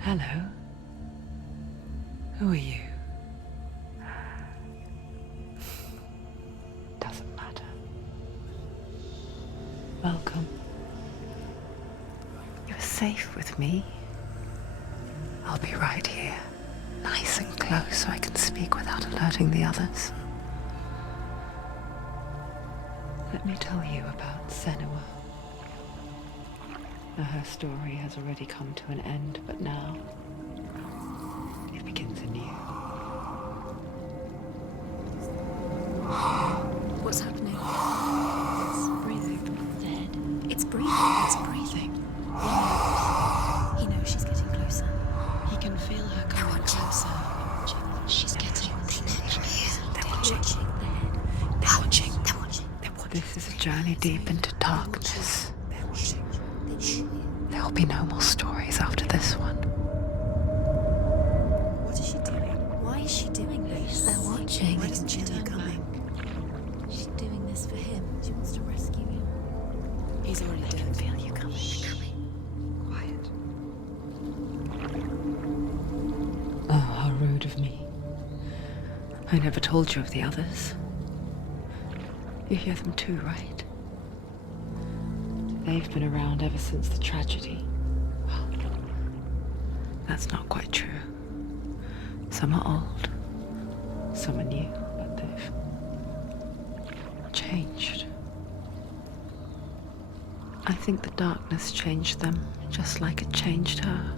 Hello. Who are you? Doesn't matter. Welcome. You're safe with me. I'll be right here, nice and close so I can speak without alerting the others. Let me tell you about Senua. Now, her story has already come to an end, but now it begins anew. What's happening? It's breathing. Dead. It's breathing. It's breathing. He knows she's getting closer. He can feel her coming closer. She's getting closer. They're watching. They're watching. They're watching. They're watching. This is a journey deep into darkness. There will be no more stories after this one. What is she doing? Why is she doing this? They're watching. Why doesn't she turn coming? She's doing this for him. She wants to rescue him. He's already dead. I can feel you coming. Quiet. Oh, how rude of me. I never told you of the others. You hear them too, right? They've been around ever since the tragedy. Well, that's not quite true. Some are old, some are new, but they've changed. I think the darkness changed them, just like it changed her.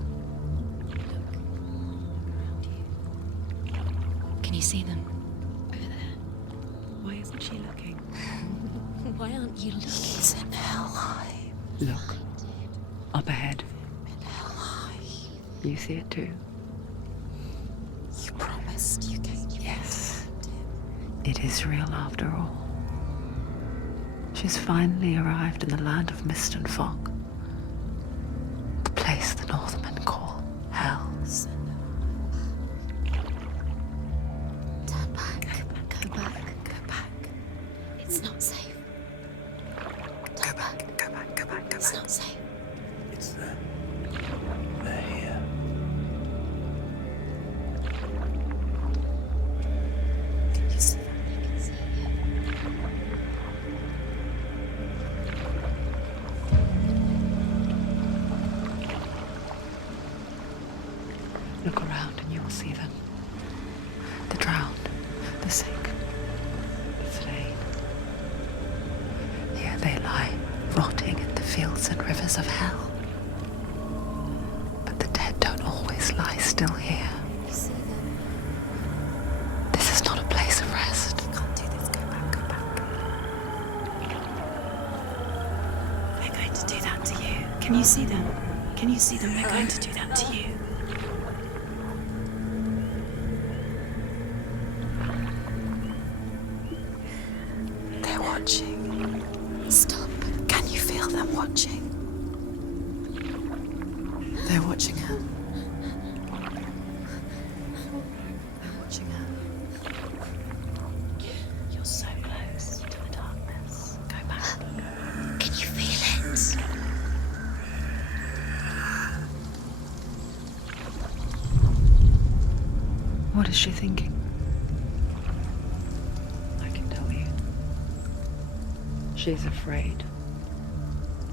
Can you see them? Over there. Why isn't she looking? Why aren't you looking? He's in Hellblade. Look, up ahead. In Hellblade. You see it too? You promised you came. Yes. It is real after all. She's finally arrived in the land of mist and fog. The place the Northmen call Hell. Turn back. Go back. Go back. It's not safe. Turn back. Go back, go back, go It's back. not safe. It's them. They're here. Can you see that? I can see it. Look around and you will see them. The drowned, the sick, the slain. Here they lie, rotting in the fields and rivers of hell. But the dead don't always lie still here. You see them. This is not a place of rest. You can't do this. Go back. Go back. They're going to do that to you. Can you see them? Can you see them? They're going to do that to you. They're watching. Stop. Can you feel them watching? They're watching her. They're watching her. You're so close to the darkness. Go back. Can you feel it? What is she thinking? I can tell you. She's afraid.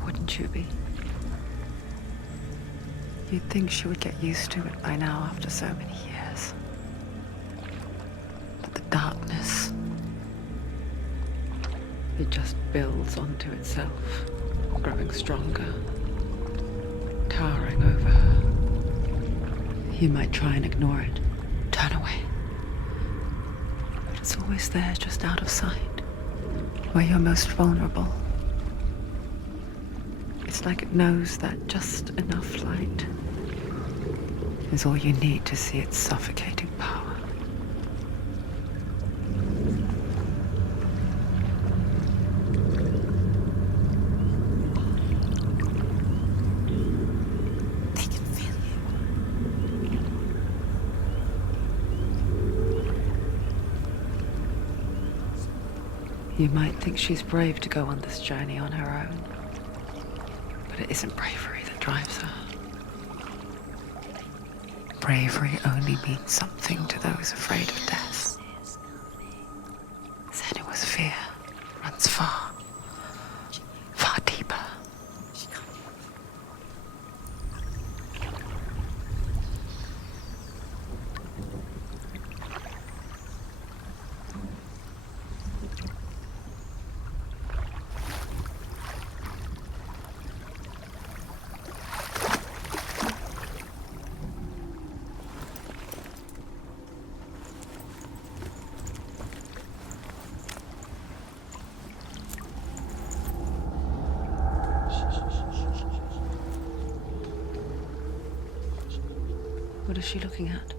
Wouldn't you be? You'd think she would get used to it by now after so many years. But the darkness, it just builds onto itself, growing stronger, towering over her. You might try and ignore it, turn away. But it's always there, just out of sight, where you're most vulnerable. It's like it knows that just enough light is all you need to see its suffocating power. They can feel you. You might think she's brave to go on this journey on her own, but it isn't bravery that drives her. bravery only means something to those afraid of death. Senua's fear runs far, far deeper. What is she looking at?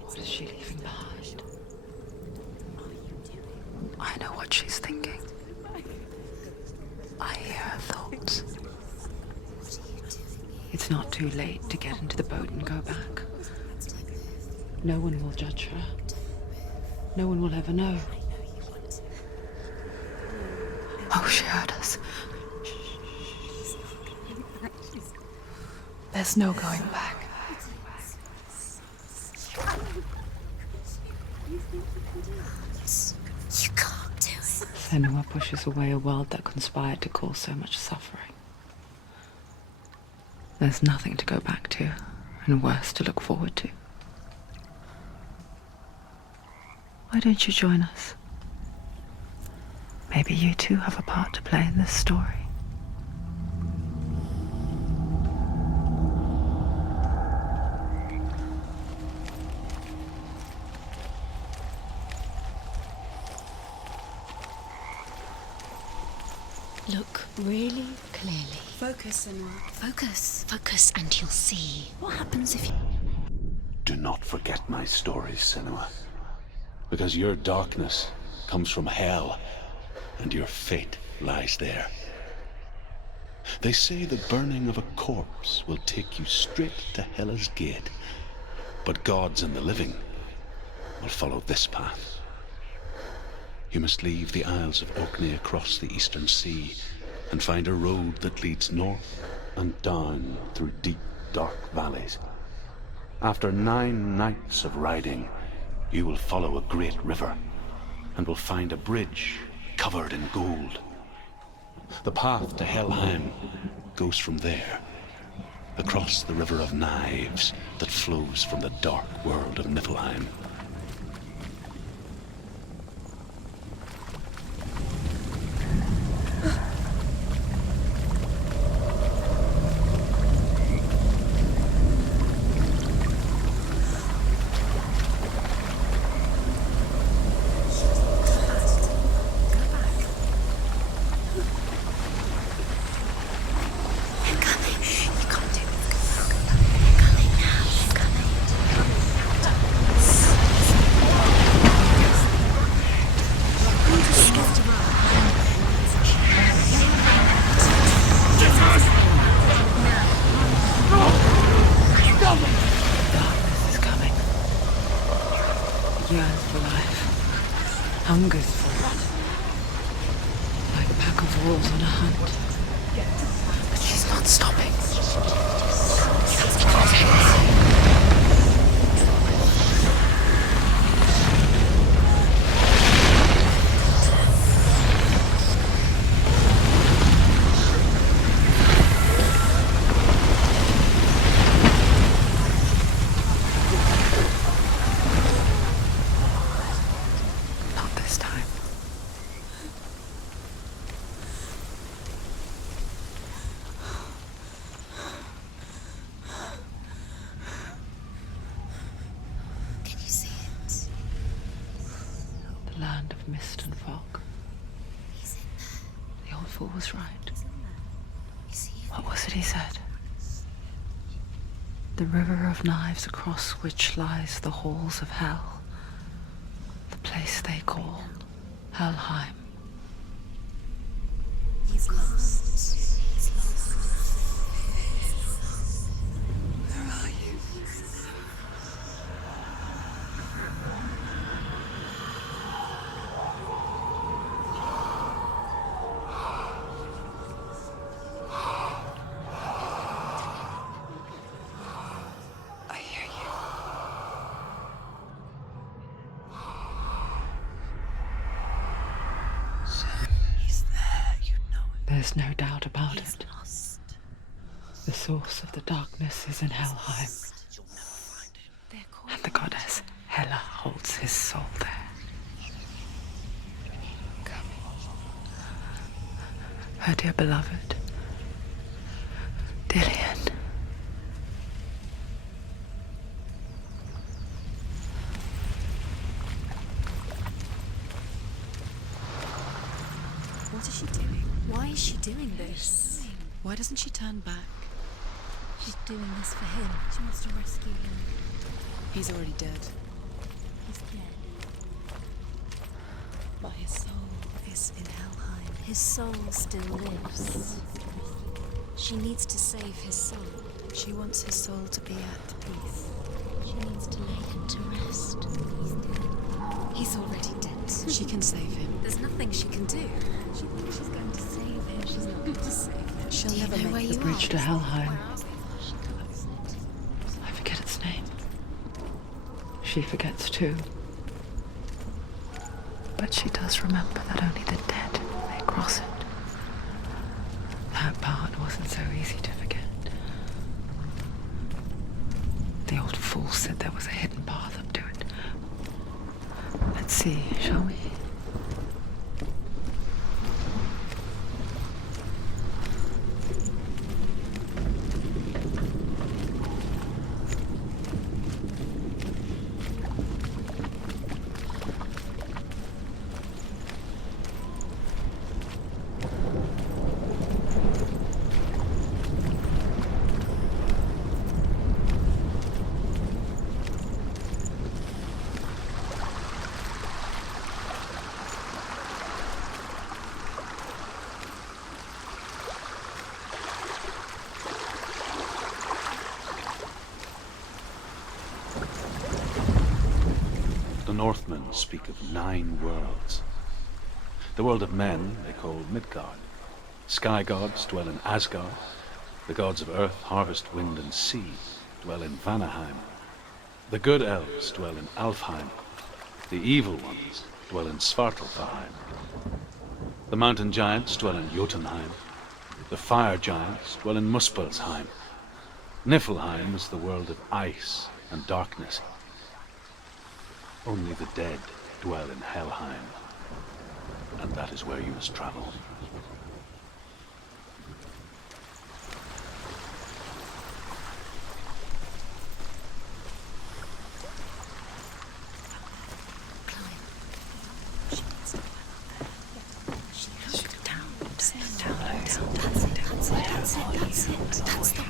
What is she leaving behind? I know what she's thinking. I hear her thoughts. It's not too late to get into the boat and go back. No one will judge her. No one will ever know. Oh, she heard us. There's no going back. You can't do it. Senua pushes away a world that conspired to cause so much suffering. There's nothing to go back to, and worse to look forward to. Why don't you join us? Maybe you too have a part to play in this story. Look really clearly. Focus, Senua. Focus, and you'll see. What happens if you... Do not forget my stories, Senua. Because your darkness comes from hell, and your fate lies there. They say the burning of a corpse will take you straight to Hela's gate, but gods and the living will follow this path. You must leave the Isles of Orkney across the eastern sea and find a road that leads north and down through deep, dark valleys. After 9 nights of riding, you will follow a great river and will find a bridge covered in gold. The path to Helheim goes from there, across the River of Knives that flows from the dark world of Niflheim. Yearns for life, hungers for it, like a pack of wolves on a hunt. But she's not stopping. Not this time. Can you see it? The land of mist and fog. He's in there. The old fool was right. You see it? What was it he said? The river of knives across which lies the halls of hell. The place they call Helheim. He's lost. He's lost. Where are you? There's no doubt about He's it. lost. The source of the darkness is in Helheim, and the goddess Hela holds his soul there. Her dear beloved, Dillian. What is she doing? Why is she doing this? Why doesn't she turn back? She's doing this for him. She wants to rescue him. He's already dead. He's dead. But his soul is in Helheim. His soul still lives. She needs to save his soul. She wants his soul to be at peace. She needs to lay him to rest. He's already dead. She can save him. There's nothing she can do. She thinks she's going to save him. She's not going to save him. She'll Do you never know make where the you Bridge are? to Helheim. Where are we? She knows it. I forget its name. She forgets too. But she does remember that only the dead may cross it. That part wasn't so easy to forget. The old fool said there was a hidden path up to it. Let's see, shall we? The Northmen speak of 9 worlds. The world of men they call Midgard. Sky gods dwell in Asgard. The gods of earth, harvest, wind, and sea dwell in Vanaheim. The good elves dwell in Alfheim. The evil ones dwell in Svartalfheim. The mountain giants dwell in Jotunheim. The fire giants dwell in Muspelheim. Niflheim is the world of ice and darkness. Only the dead dwell in Helheim, and that is where you must travel. That's the way.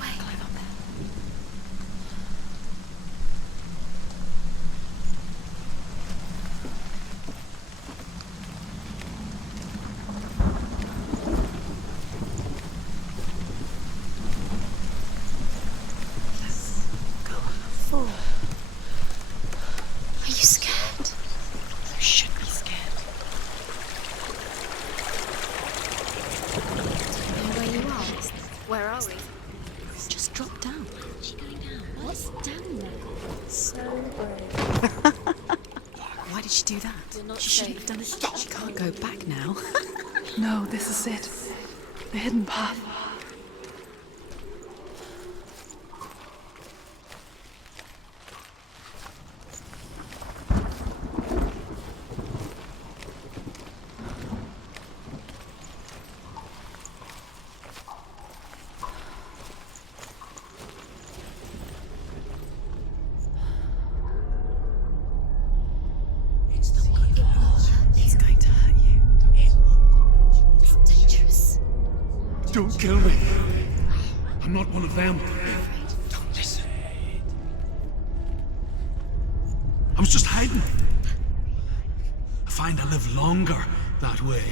Fool. Are you scared? You should be scared. Do you know where you are? Where are we? Just drop down. Is she going down? What's down there? So brave. Why did she do that? You're not She shouldn't have done it. safe. She can't go back now. No, this is it. The hidden path. He's going to hurt you. It's dangerous. Don't kill me. I'm not one of them. Don't listen. I was just hiding. I find I live longer that way.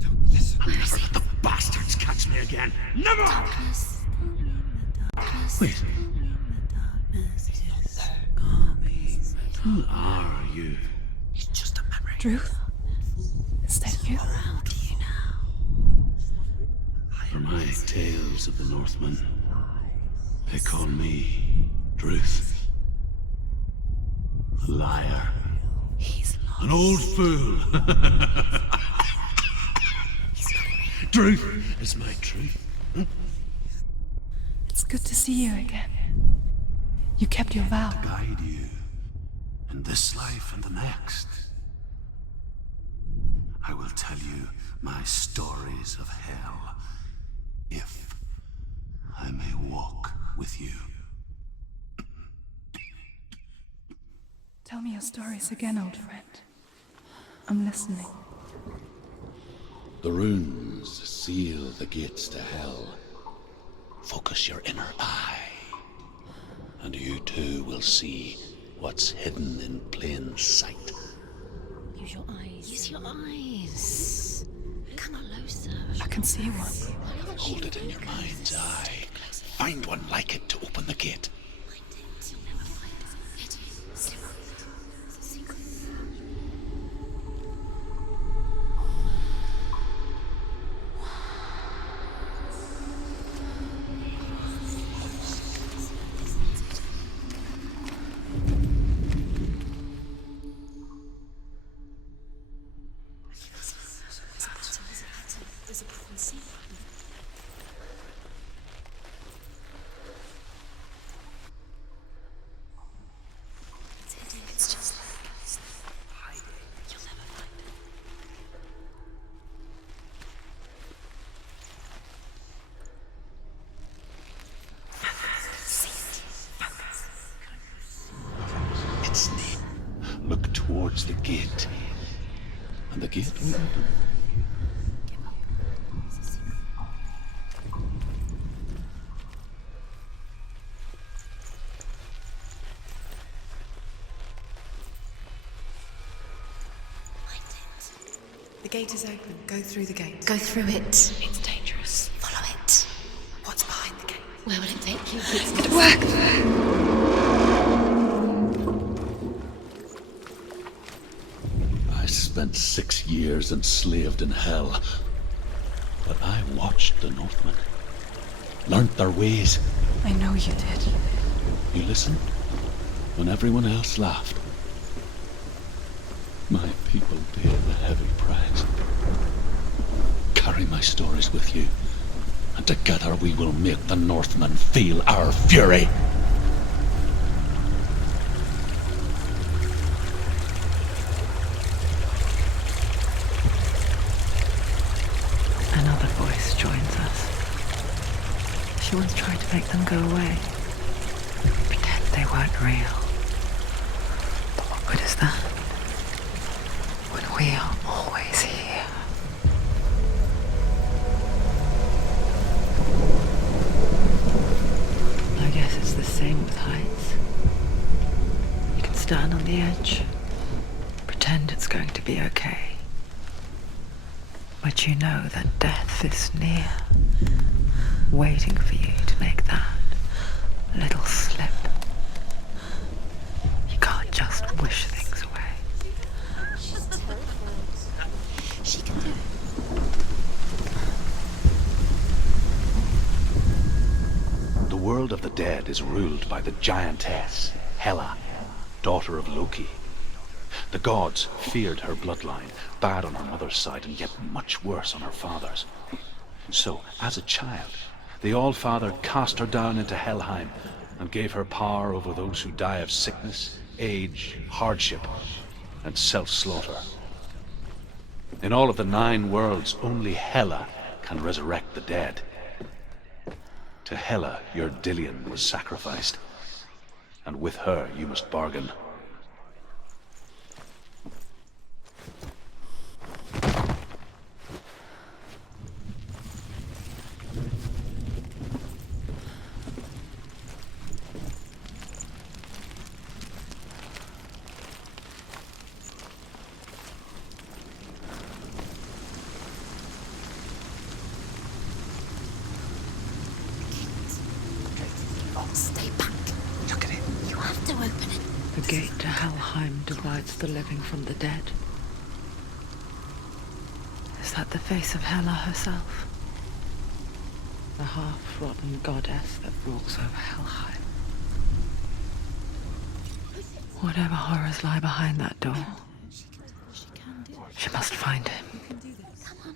Don't listen. I'll never let the bastards catch me again. Never! Wait. Who are you? It's just a memory. Druth? Is that you? How do you know? For my tales of the Northmen, they call me Druth. A liar. He's lost. An old fool. He's not truth is my truth. It's good to see you again. You kept your vow. Guide you in this life and the next. I will tell you my stories of hell, if I may walk with you. Tell me your stories again, old friend. I'm listening. The runes seal the gates to hell. Focus your inner eye, and you too will see what's hidden in plain sight. Use your eyes. Use your eyes. Come closer. I can see one. Hold it in your mind's eye. Find one like it to open the gate. You'll never find it. It is. It's a secret. There's a button. See a button. It's just hide it. You'll never find it. It's near. Look towards the gate, and the gate will open. The gate is open. Go through the gate. Go through it. It's dangerous. Follow it. What's behind the gate? Where will it take you? It worked! I spent 6 years enslaved in hell, but I watched the Northmen, learnt their ways. I know you did. You listened when everyone else laughed. My people paid the heavy price. Carry my stories with you, and together we will make the Northmen feel our fury. Another voice joins us. She once tried to make them go away. Pretend they weren't real. But what good is that? When we are always here. I guess it's the same with heights. You can stand on the edge, pretend it's going to be okay. But you know that death is near, waiting for you to make that little slip. You can't just wish things away. She's terrified. She can do it. The world of the dead is ruled by the giantess, Hela, daughter of Loki. The gods feared her bloodline, bad on her mother's side and yet much worse on her father's. So, as a child, the All-Father cast her down into Helheim and gave her power over those who die of sickness, age, hardship, and self-slaughter. In all of the 9 worlds, only Hela can resurrect the dead. To Hela, your Dillion was sacrificed, and with her you must bargain. Stay back. Look at it. You have to open it. The gate to Helheim divides the living from the dead. Is that the face of Hela herself? The half-rotten goddess that walks over Helheim. Whatever horrors lie behind that door, She can do it. she must find him. Come on.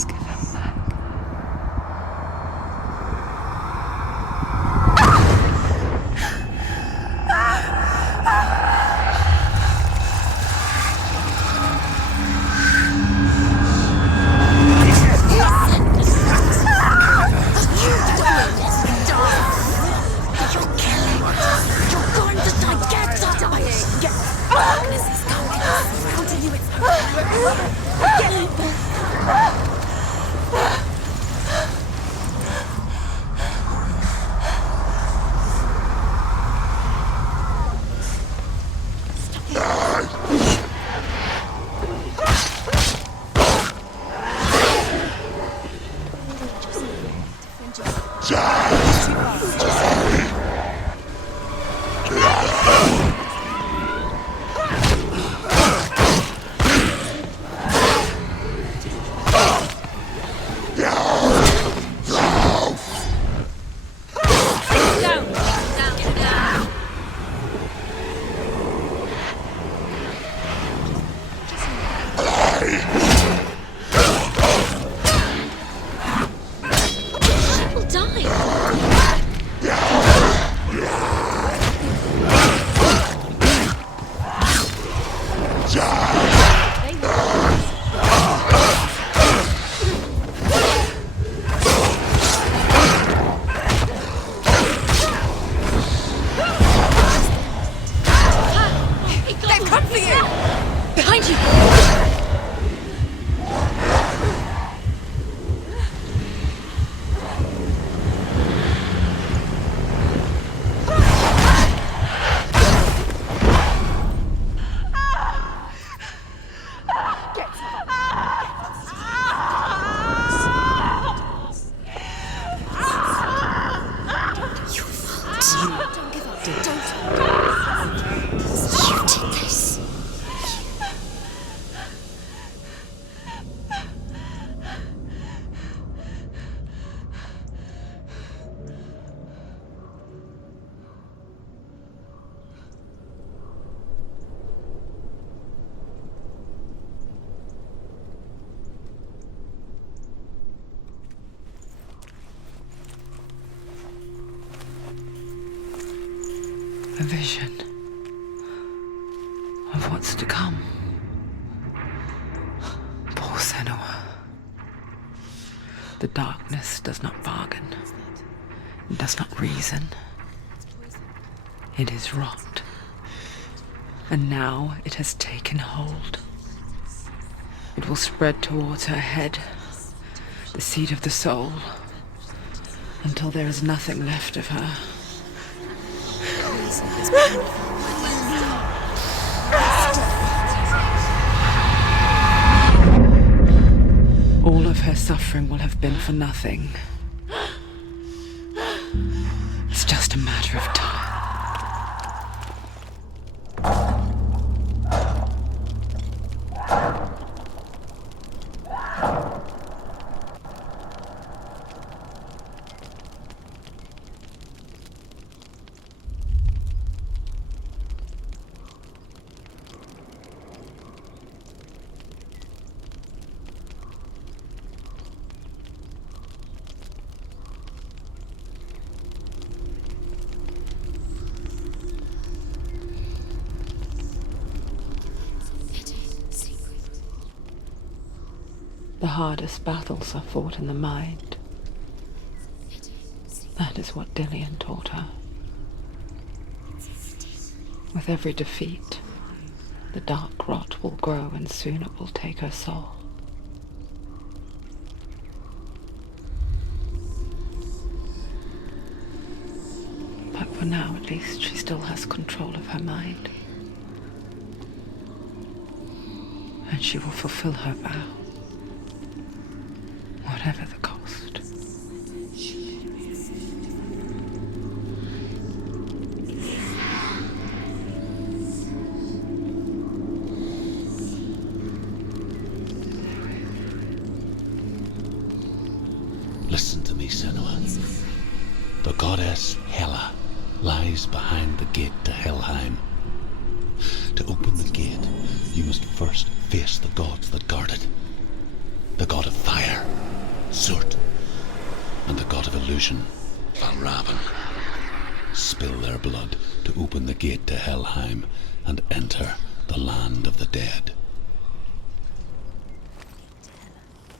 must give him back. A vision of what's to come. Poor Senua. The darkness does not bargain. It does not reason. It is rot. And now it has taken hold. It will spread towards her head, the seat of the soul, until there is nothing left of her. All of her suffering will have been for nothing. It's just a matter of time. The hardest battles are fought in the mind. That is what Dillian taught her. With every defeat, the dark rot will grow and soon it will take her soul. But for now, at least, she still has control of her mind. And she will fulfill her vow. Whatever the cost. Listen to me, Senua. The goddess Hela lies behind the gate to Helheim. To open the gate, you must first face the gods that guard it. The god of fire, of illusion, Valravn, spill their blood to open the gate to Helheim and enter the land of the dead.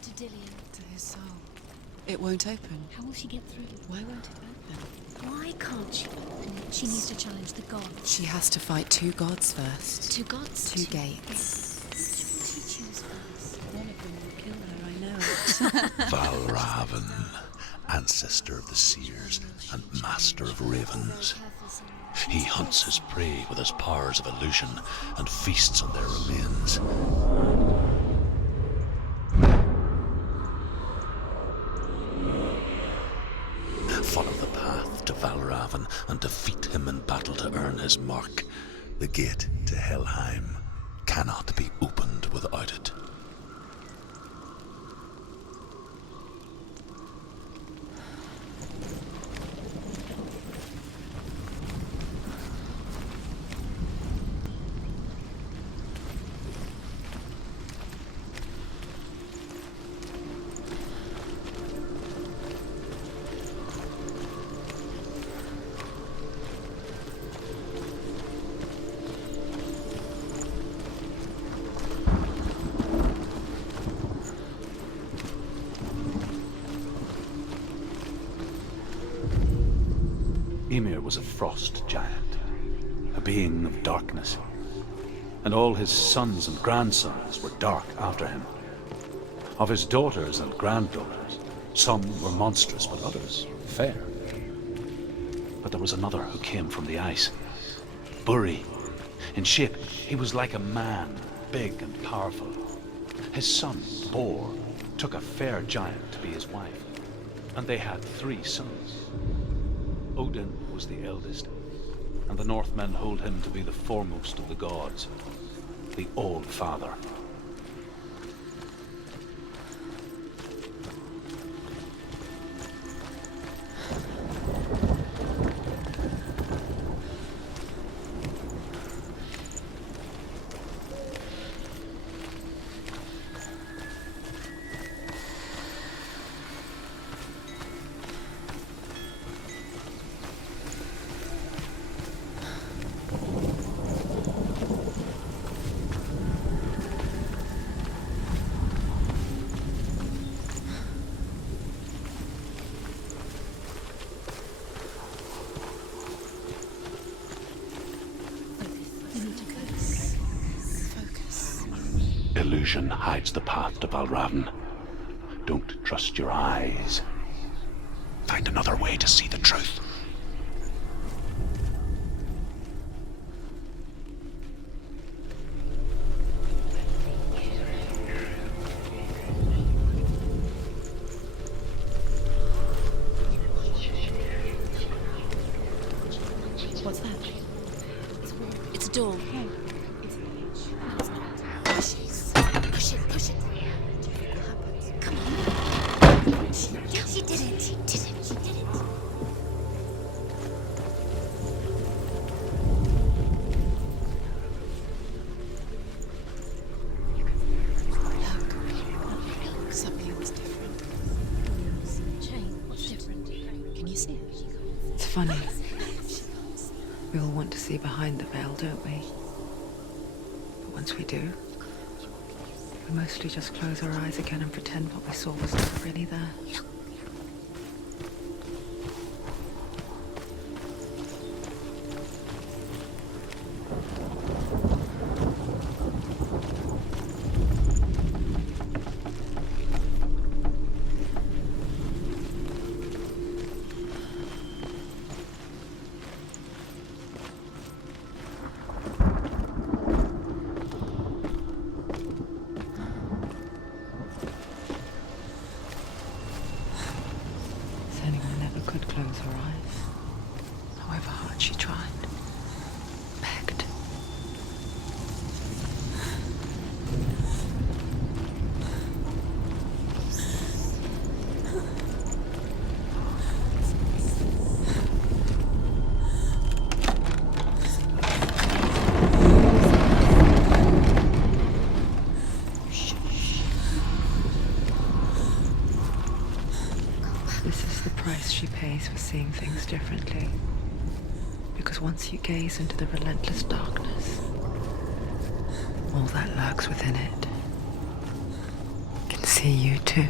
To Dillian. To his soul. It won't open. How will she get through? Why won't it open? Why can't she open it? She needs to challenge the gods. She has to fight two gods first. Two gods? Two gates. She choose first. One of them will kill her, I know. Valravn, ancestor of the seers and master of ravens. He hunts his prey with his powers of illusion and feasts on their remains. Follow the path to Valravn and defeat him in battle to earn his mark. The gate to Helheim cannot be opened without it. Ymir was a frost giant, a being of darkness, and all his sons and grandsons were dark after him. Of his daughters and granddaughters, some were monstrous, but others fair. But there was another who came from the ice. Buri. In shape, he was like a man, big and powerful. His son, Bor, took a fair giant to be his wife, and they had 3 sons. Odin was the eldest, and the Northmen hold him to be the foremost of the gods, the Old Father. Illusion hides the path to Valravn. Don't trust your eyes. Find another way to see the truth. What's that? It's a door. Push it. What happens? Come on. She did it. She did it. Look. Something was different. Chain. What's different? Can you see it? It's funny. We all want to see behind the veil, don't we? But once we do, we mostly just close our eyes again and pretend what we saw was never really there. This is the price she pays for seeing things differently. Because once you gaze into the relentless darkness, all that lurks within it can see you too.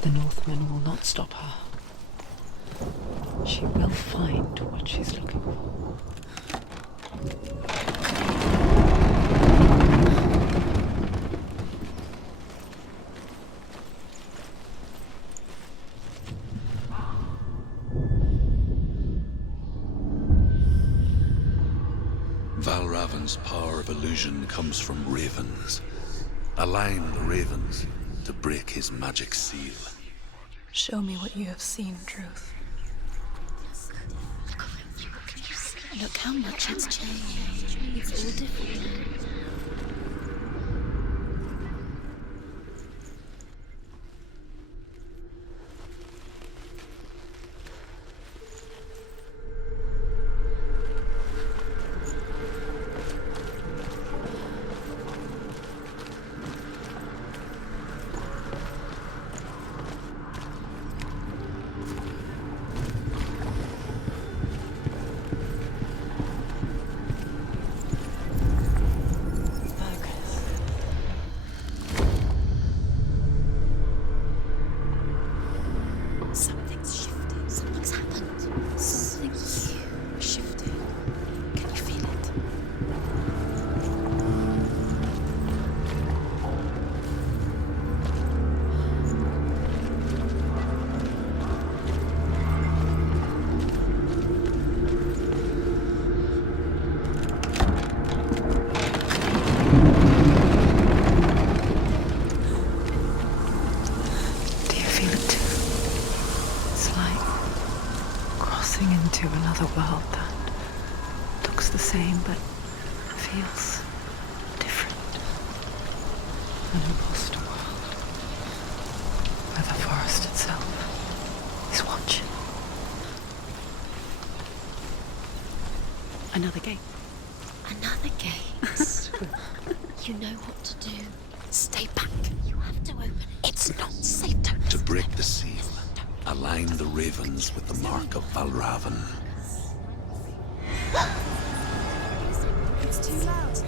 The Northmen will not stop her. She will find what she's looking for. Valravn's power of illusion comes from ravens. Align the ravens to break his magic seal. Show me what you have seen, Truth. Look how much it's changed. It's all different now. Into another world that looks the same but feels different. An imposter world where the forest itself is watching. Another gate. Another gate. You know what to do. Stay back. You have to open it. It's not safe. To break the seal, align the ravens with the mark of Valravn. It's too loud.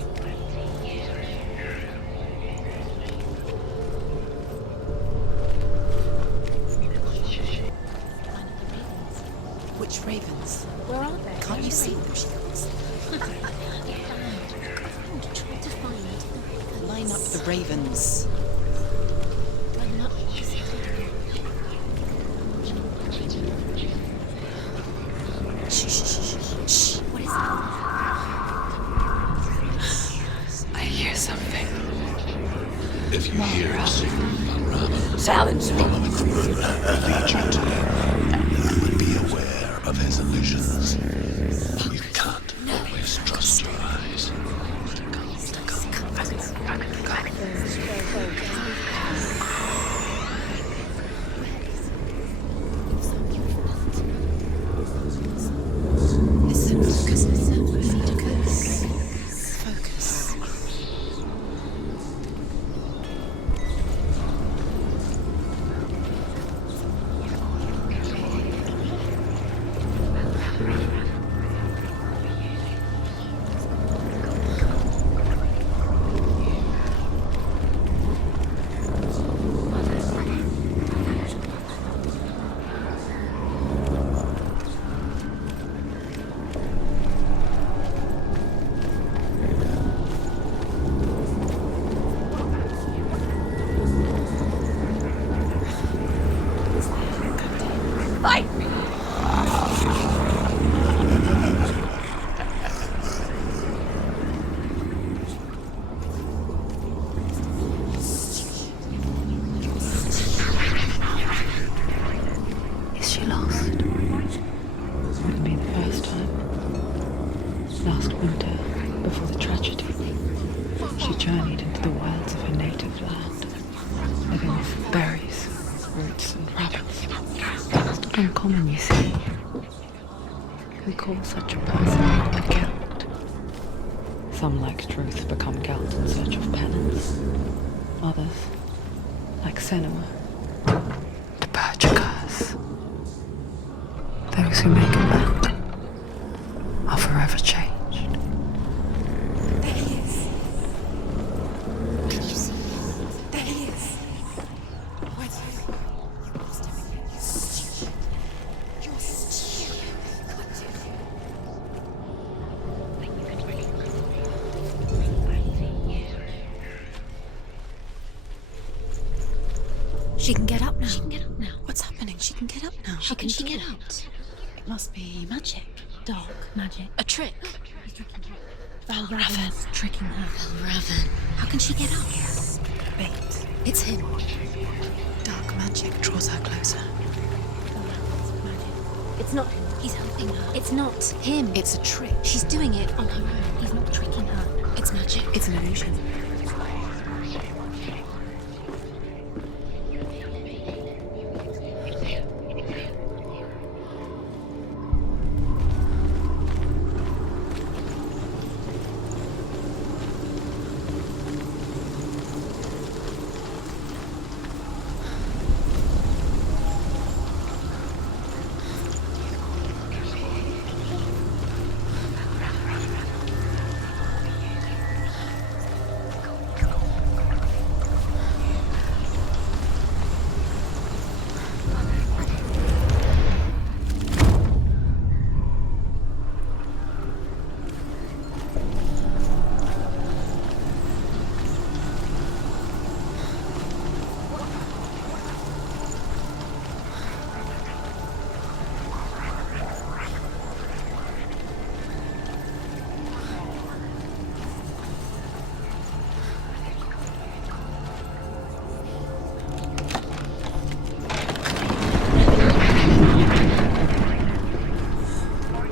Which ravens? Where are they? Can't you see them, Shields? Try to find. Line up the ravens. Line up. Shh, shh, shh, shh, shh. What is it? I hear hear the signal of Valravn, Silence me. follow it will lead you to him. And be aware of his illusions. You can't always trust your eyes. Listen, focus. Focus. Fight me. Is she lost? Wouldn't be the first time. Last winter, before the tragedy, she journeyed into the wilds of her native land, living off of berries, roots, and rabbits. It's not uncommon, you see. We call such a person a Celt. Some, like Truth, become Celt in search of penance. Others, like Senua, to purge a curse. Those who make it back are forever changed. There he is. Can you see? There he is. Wait. You're stupid. You're stupid. She can get up now. She can get up now. What's happening? She can get up now. How can she get out? It must be magic. Dark magic. A trick. Valravn tricking her. Valravn. How can she get out? Bait. It's him. Dark magic draws her closer. It's not him. He's helping her. It's not him. It's a trick. She's doing it on her own. He's not tricking her. It's magic. It's an illusion.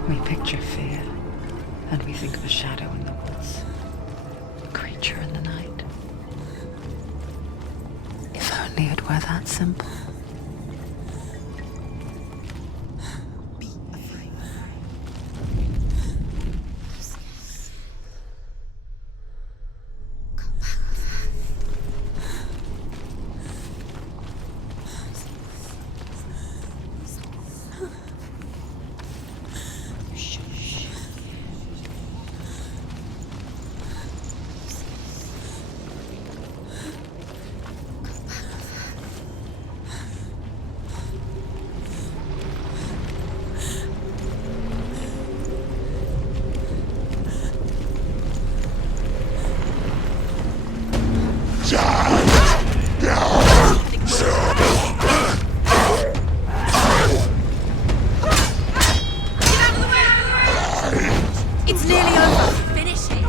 We picture fear, and we think of a shadow in the woods, a creature in the night. If only it were that simple. Be afraid. It's nearly over. Finish it.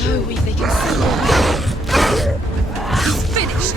So weak they can see. He's finished.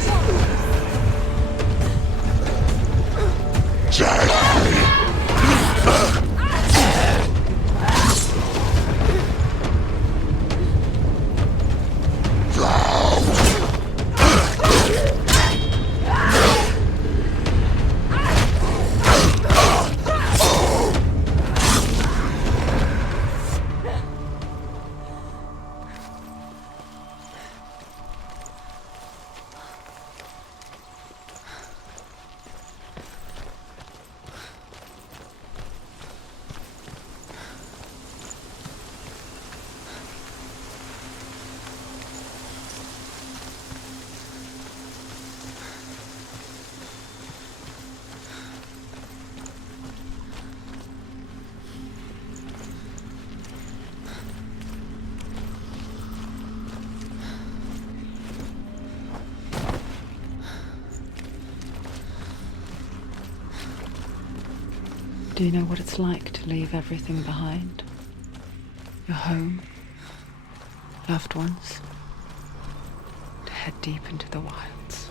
Do you know what it's like to leave everything behind? Your home, loved ones, to head deep into the wilds,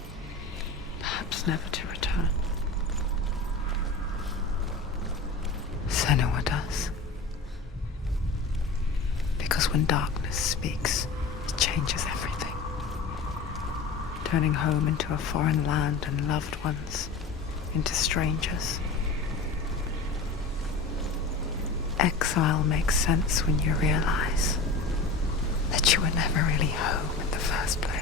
perhaps never to return. Senua does. Because when darkness speaks, it changes everything, turning home into a foreign land and loved ones into strangers. Exile makes sense when you realize that you were never really home in the first place.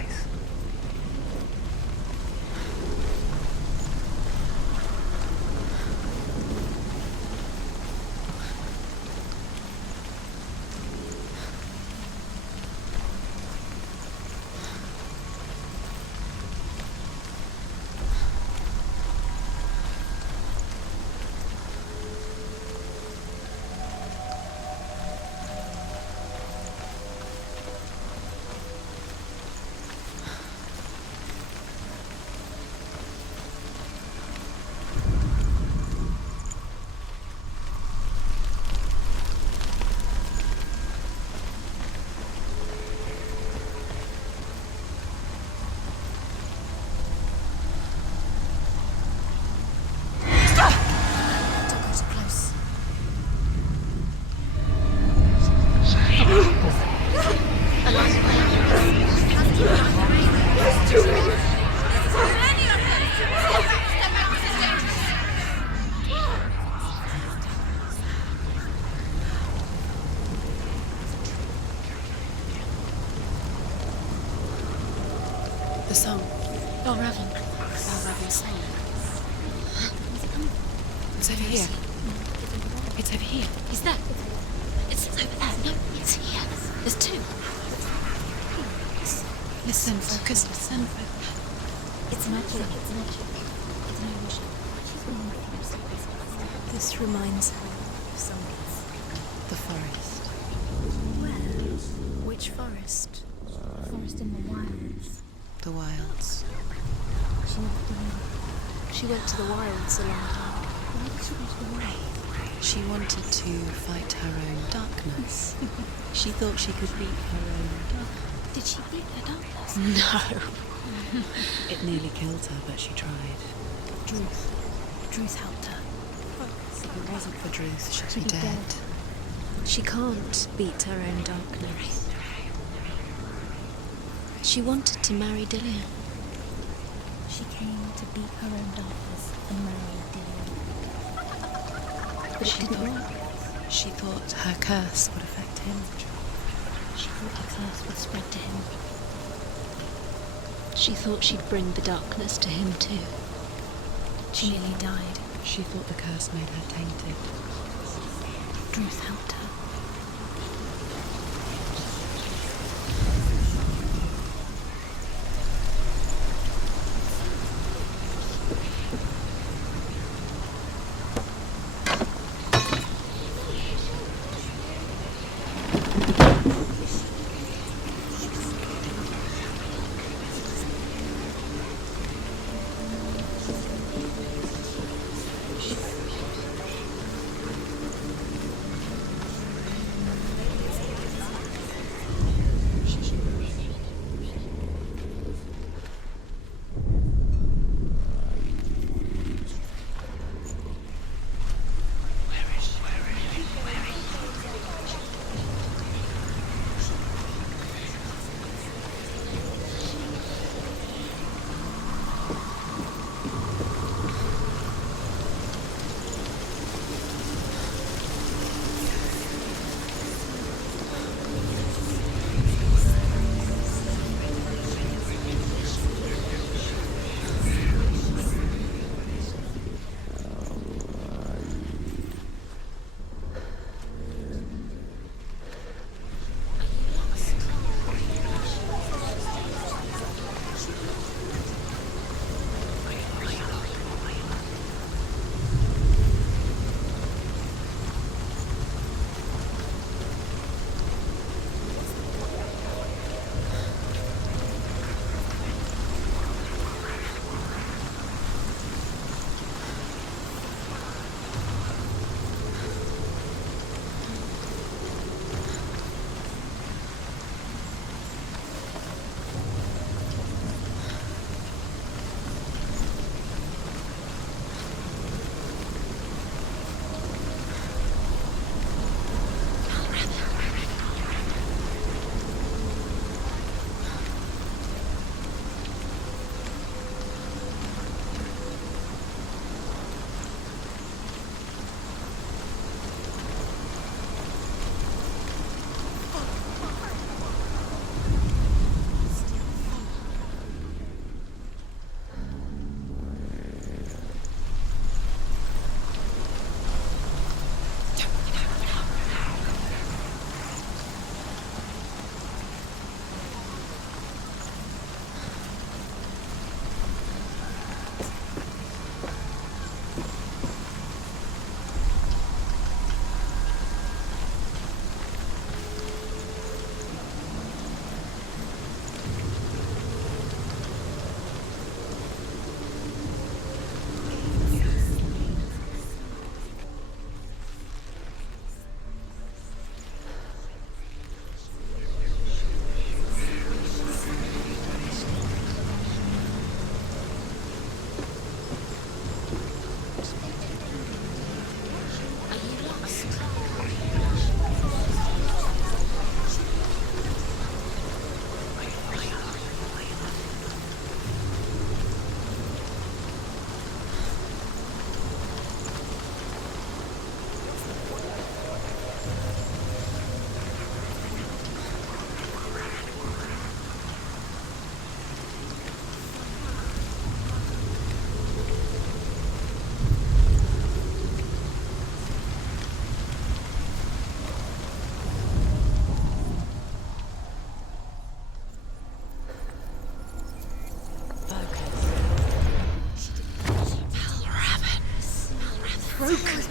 The song. Valravn. Valravn's song. It's over here. It's over here. Is that? It's over there. No, it's here. There's two. Listen, focus, listen. It's magic. It's magic. It's no magic. This reminds her of something. The forest. Where? Which forest? The forest in the wilds. The wilds. She went to the wilds a long time. Why did she go to the wilds? She wanted to fight her own darkness. She thought she could beat her own darkness. Did she beat her darkness? No. It nearly killed her, but she tried. Druth helped her. If it wasn't for Druth, she'd be dead. She can't beat her own darkness. She wanted to marry Dillian. She came to beat her own darkness and marry Dillian. But it didn't work. She thought her curse would affect him. She thought her curse would spread to him. She thought she'd bring the darkness to him too. She nearly died. She thought the curse made her tainted. Druth helped her.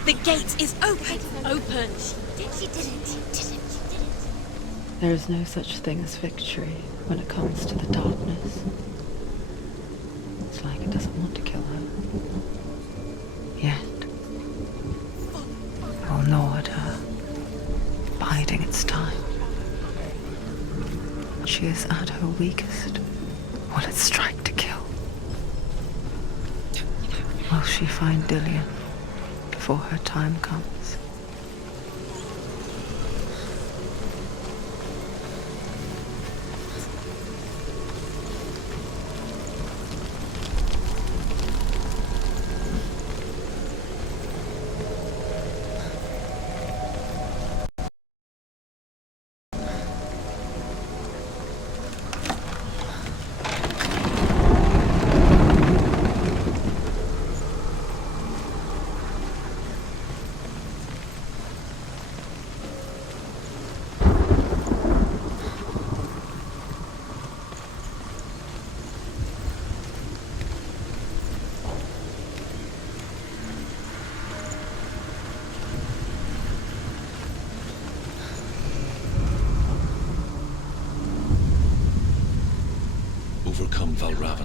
The gate is open! Open! She did it. There is no such thing as victory when it comes to the darkness. It's like it doesn't want to kill her. Yet. It will gnaw at her, biding its time. She is at her weakest. Will it strike to kill? Will she find Dillion before her time comes?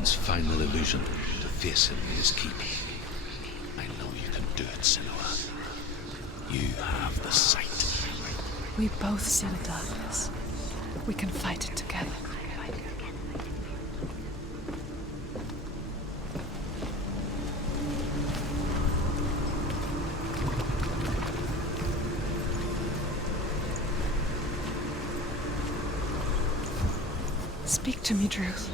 Valravn's final illusion to face him in his keep. I know you can do it, Senua. You have the sight. We both see the darkness. We can fight it together. Speak to me, Druth.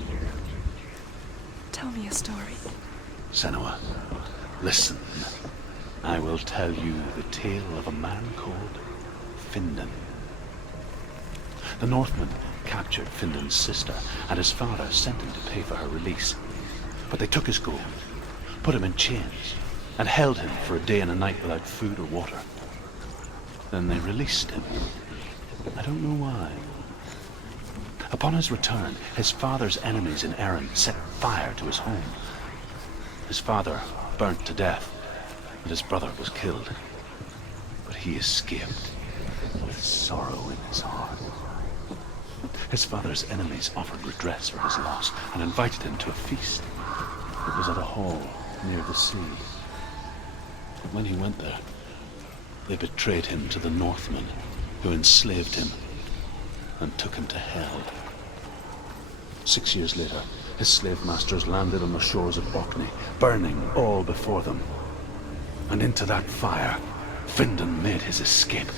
Tell me a story. Senua, listen. I will tell you the tale of a man called Findan. The Northmen captured Findan's sister, and his father sent him to pay for her release. But they took his gold, put him in chains, and held him for a day and a night without food or water. Then they released him. I don't know why. Upon his return, his father's enemies in Erin set fire to his home. His father burnt to death, and his brother was killed. But he escaped with sorrow in his heart. His father's enemies offered redress for his loss and invited him to a feast. It was at a hall near the sea. But when he went there, they betrayed him to the Northmen, who enslaved him and took him to hell. 6 years later, his slave masters landed on the shores of Orkney, burning all before them. And into that fire, Findan made his escape.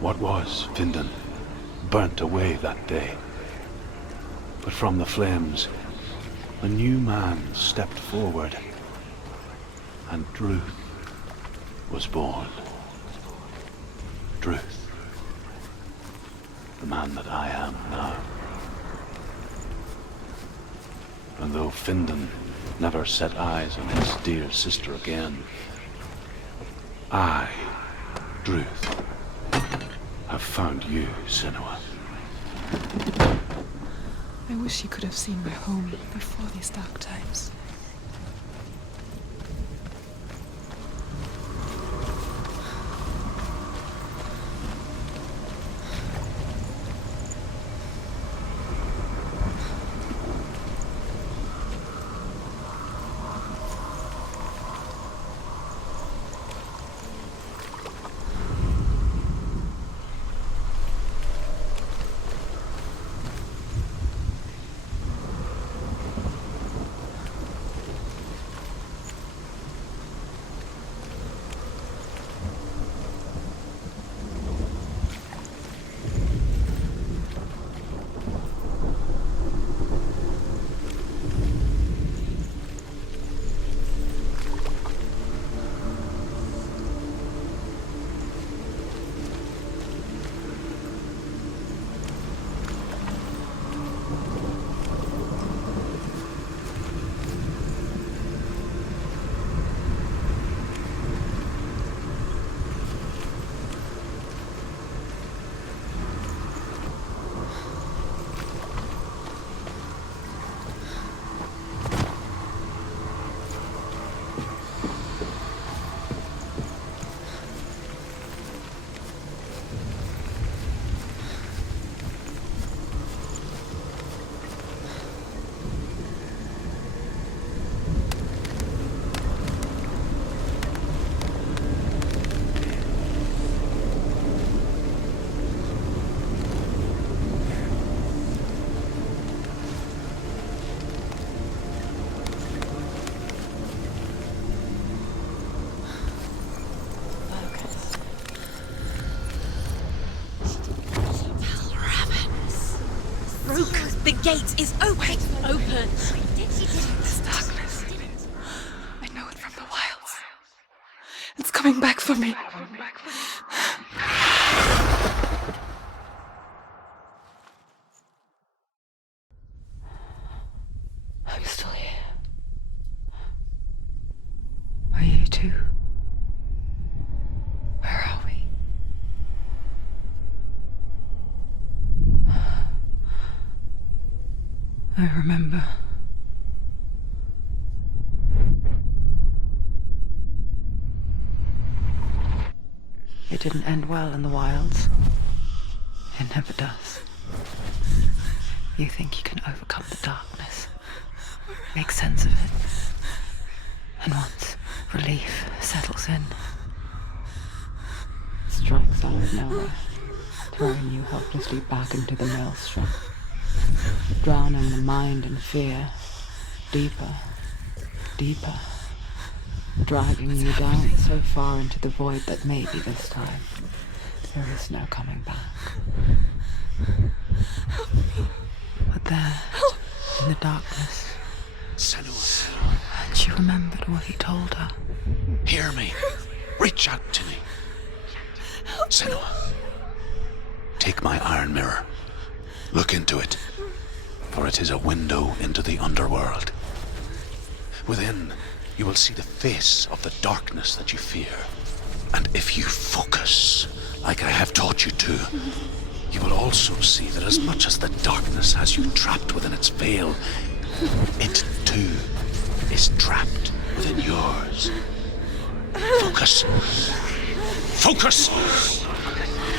What was Findan burnt away that day. But from the flames, a new man stepped forward, and Druth was born. Druth. The man that I am now. And though Findan never set eyes on his dear sister again, I, Druth, have found you, Senua. I wish he could have seen my home before these dark times. The gate is open! Open! This darkness. I know it from the wilds. It's coming back for me. I'm still here. Are you too? Where are we? I remember. It didn't end well in the wilds. It never does. You think you can overcome the darkness, make sense of it, and once relief settles in, it strikes out of nowhere, throwing you helplessly back into the maelstrom, drowning the mind in fear, deeper, deeper, dragging you down so far into the void that maybe this time there is no coming back. But there, in the darkness, Senua, and she remembered what he told her. hear me. Reach out to me. Senua, take my iron mirror. Look into it, for it is a window into the underworld. Within, you will see the face of the darkness that you fear. And if you focus, like I have taught you to, you will also see that as much as the darkness has you trapped within its veil, it too is trapped within yours. Focus. Focus!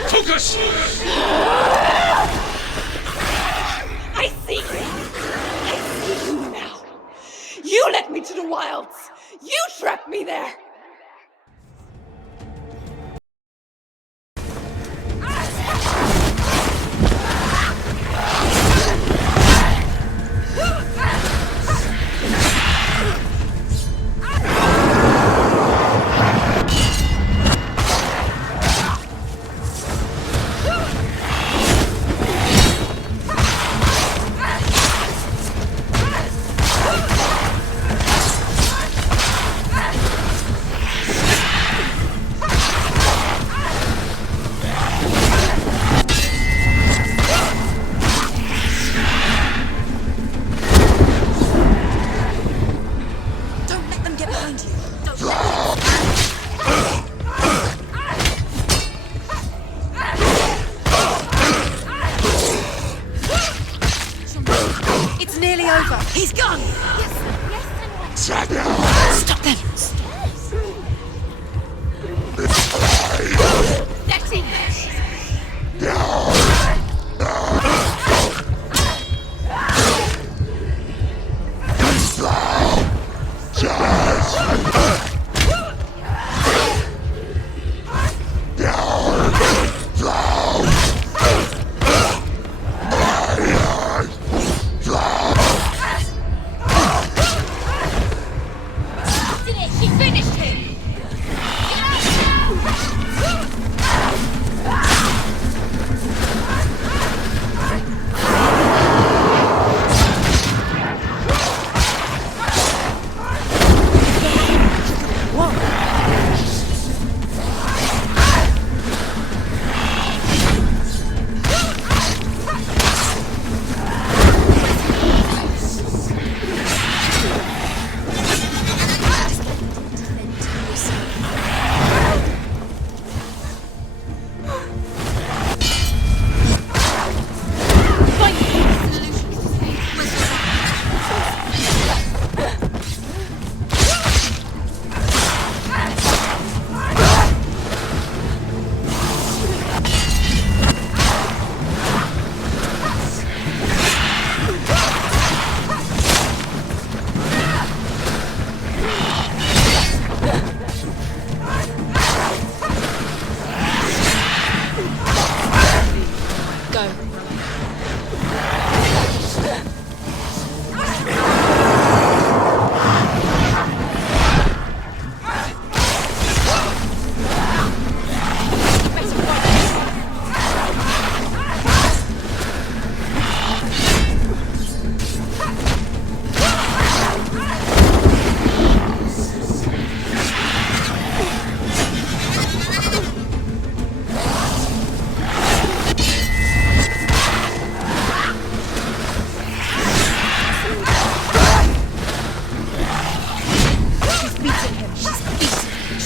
Focus! I see you! I see you now! You led me to the wilds! You trapped me there! He's gone! Yes, Senua. Stop them! That's it! She finished him!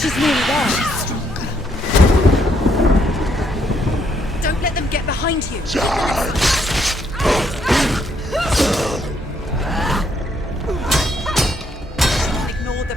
She's nearly there. Don't let them get behind you. Ignore the...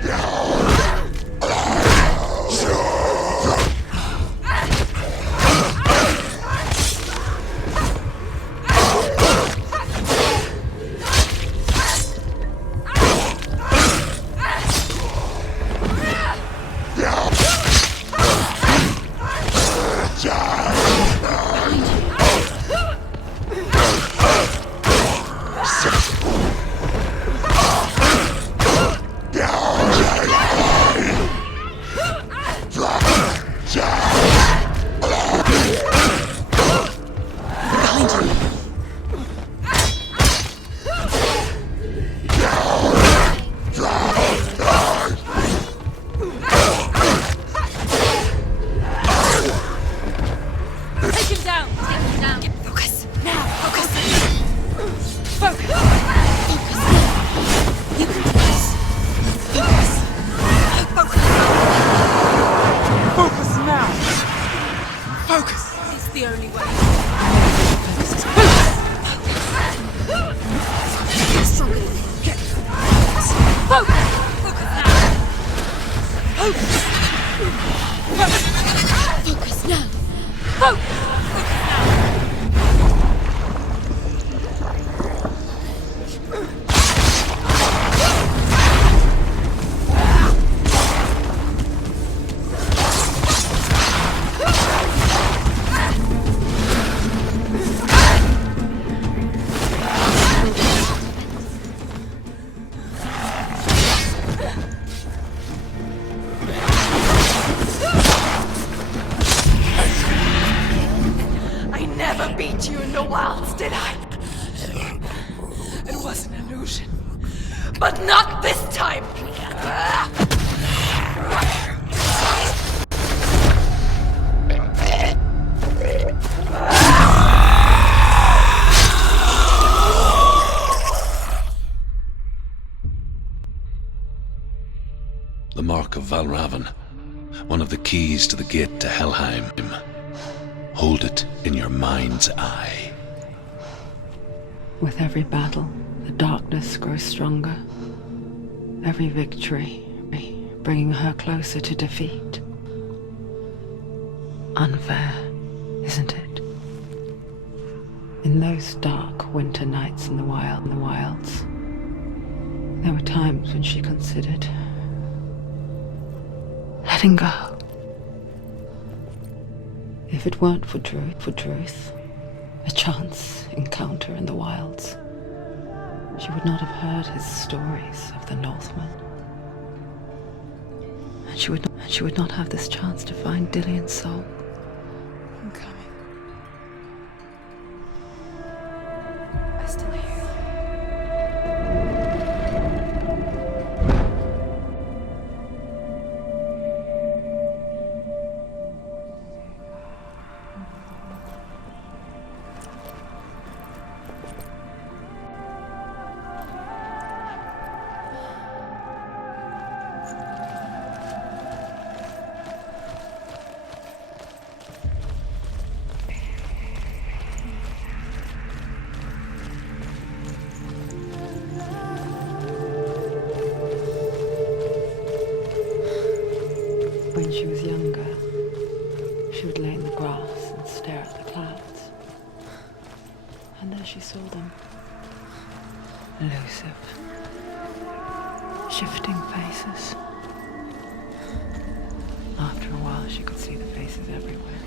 Focus now. I never beat you in the wilds, did I? It was an illusion. But not this time! The mark of Valravn, one of the keys to the gate to Helheim. Hold it in your mind's eye. With every battle, the darkness grows stronger. Every victory, bringing her closer to defeat. Unfair, isn't it? In those dark winter nights in the wilds, there were times when she considered letting go. If it weren't for truth, a chance encounter in the wilds, she would not have heard his stories of the Northmen. And she would not have this chance to find Dillion's soul. I'm coming. I still hear you. When she was younger, she would lay in the grass and stare at the clouds. And there she saw them. Elusive. Shifting faces. After a while, she could see the faces everywhere.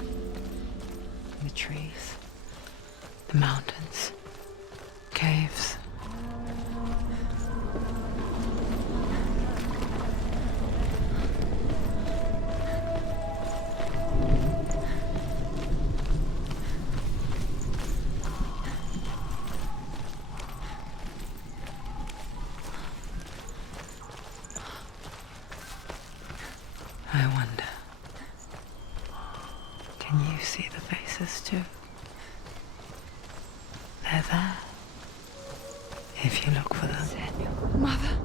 In the trees, the mountains, caves. I wonder, can you see the faces too? They're there, if you look for them. Mother.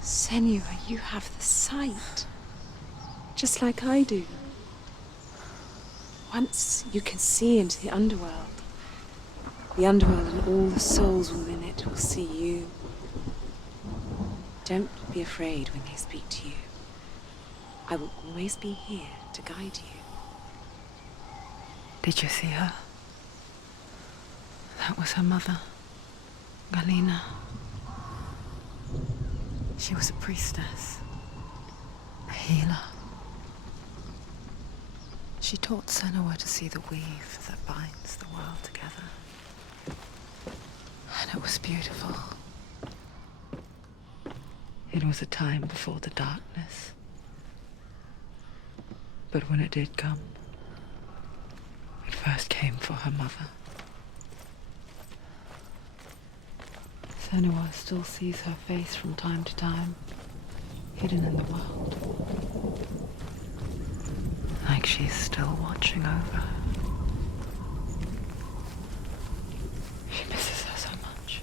Senua, you have the sight. Just like I do. Once you can see into the underworld. The underworld and all the souls within it will see you. Don't be afraid when they speak to you. I will always be here to guide you. Did you see her? That was her mother, Galina. She was a priestess, a healer. She taught Senua to see the weave that binds the world together. And it was beautiful. It was a time before the darkness. But when it did come, it first came for her mother. Senua still sees her face from time to time, hidden in the world. Like she's still watching over her. She misses her so much.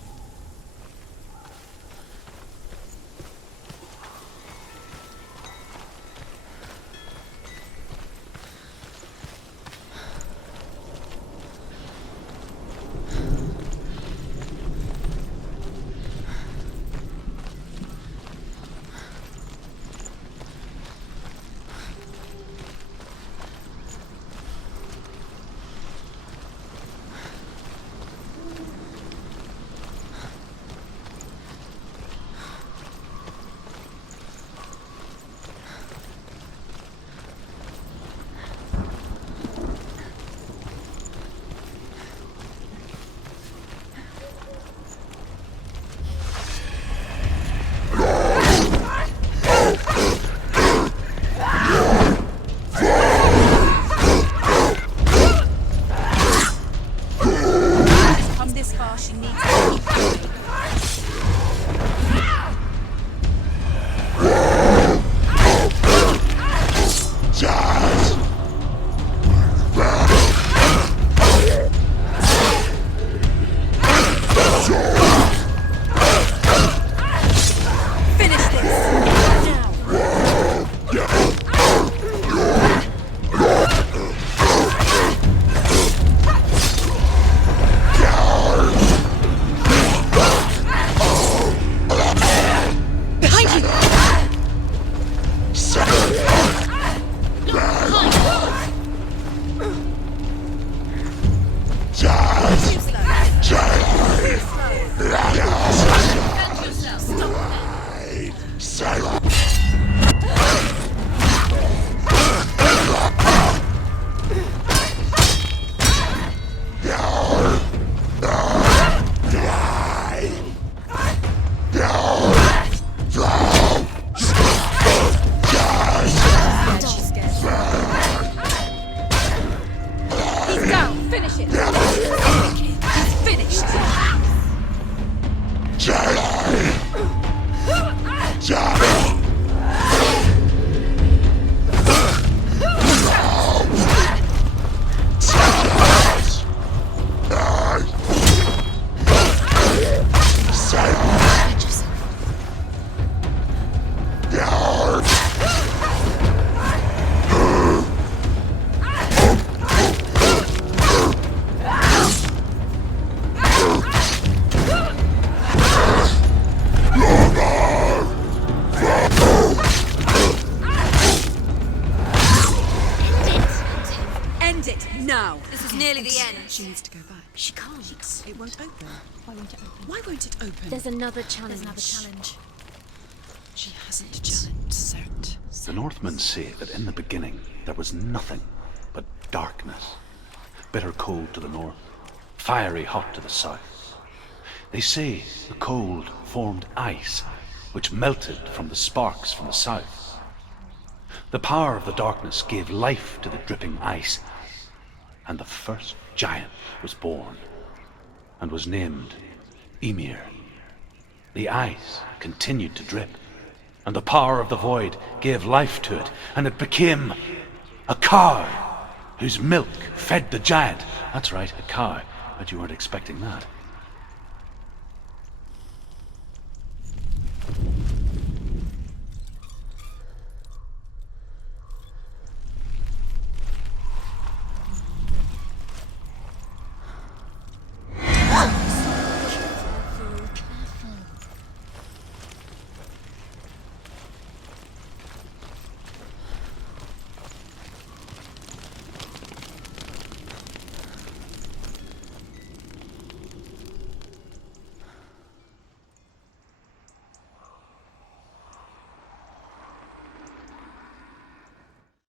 this far, she needs to keep going. Finish this! Nearly the end. She needs to go back. She can't. It won't open. Why won't it open? Why won't it open? There's another challenge. She hasn't challenged Sert. The Northmen say that in the beginning there was nothing but darkness. Bitter cold to the north, fiery hot to the south. They say the cold formed ice, which melted from the sparks from the south. The power of the darkness gave life to the dripping ice, and the first giant was born, and was named Ymir. The ice continued to drip, and the power of the void gave life to it, and it became a cow, whose milk fed the giant. That's right, a cow, but you weren't expecting that.